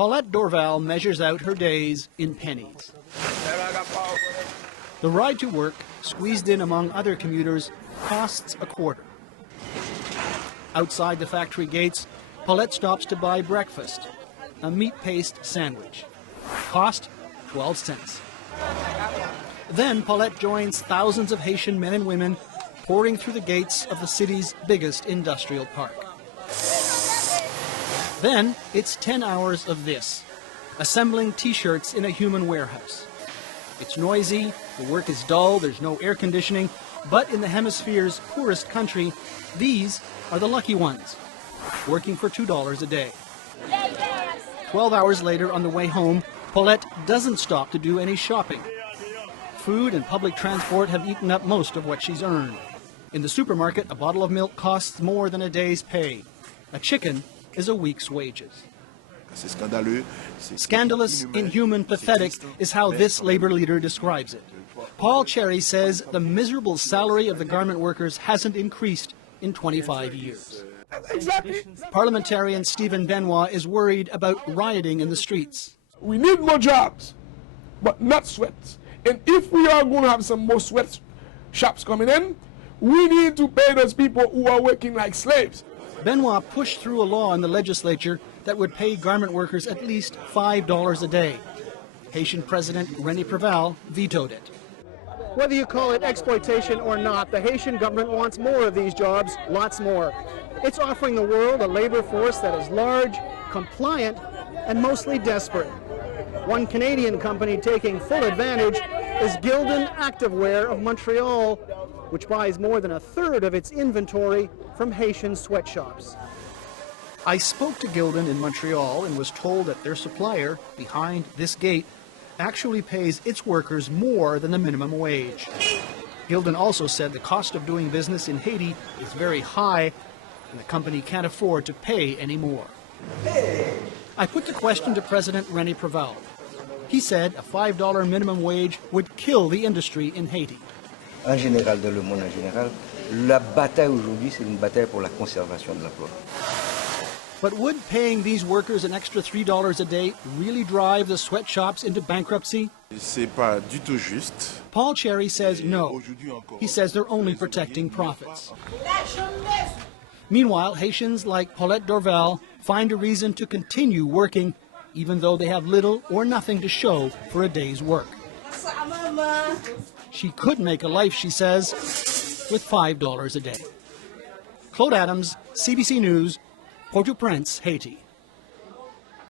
Paulette Dorval measures out her days in pennies. The ride to work, squeezed in among other commuters, costs a quarter. Outside the factory gates, Paulette stops to buy breakfast, a meat paste sandwich. Cost 12 cents. Then Paulette joins thousands of Haitian men and women pouring through the gates of the city's biggest industrial park. Then it's 10 hours of this, assembling T-shirts in a human warehouse. It's noisy, the work is dull, there's no air conditioning, but in the hemisphere's poorest country, these are the lucky ones, working for $2 a day. 12 hours later on the way home, Paulette doesn't stop to do any shopping. Food and public transport have eaten up most of what she's earned. In the supermarket, a bottle of milk costs more than a day's pay. A chicken is a week's wages. Scandalous, inhuman, pathetic is how this labor leader describes it. Paul Cherry says the miserable salary of the garment workers hasn't increased in 25 years. Exactly. Parliamentarian Stephen Benoit is worried about rioting in the streets. We need more jobs, but not sweats. And if we are going to have some more sweat shops coming in, we need to pay those people who are working like slaves. Benoit pushed through a law in the legislature that would pay garment workers at least $5 a day. Haitian President René Preval vetoed it. Whether you call it exploitation or not, the Haitian government wants more of these jobs, lots more. It's offering the world a labor force that is large, compliant, and mostly desperate. One Canadian company taking full advantage is Gildan Activewear of Montreal, which buys more than a third of its inventory from Haitian sweatshops. I spoke to Gildan in Montreal and was told that their supplier, behind this gate, actually pays its workers more than the minimum wage. Gildan also said the cost of doing business in Haiti is very high, and the company can't afford to pay any more. I put the question to President René Preval. He said a $5 minimum wage would kill the industry in Haiti. En général, dans le monde en général, la bataille aujourd'hui, c'est une bataille pour la conservation de l'emploi. But would paying these workers an extra $3 a day really drive the sweatshops into bankruptcy? C'est pas du tout juste. Paul Cherry says no. He says they're only protecting profits. Meanwhile, Haitians like Paulette Dorval find a reason to continue working, even though they have little or nothing to show for a day's work. She could make a life, she says, with $5 a day. Claude Adams, CBC News, Port-au-Prince, Haiti.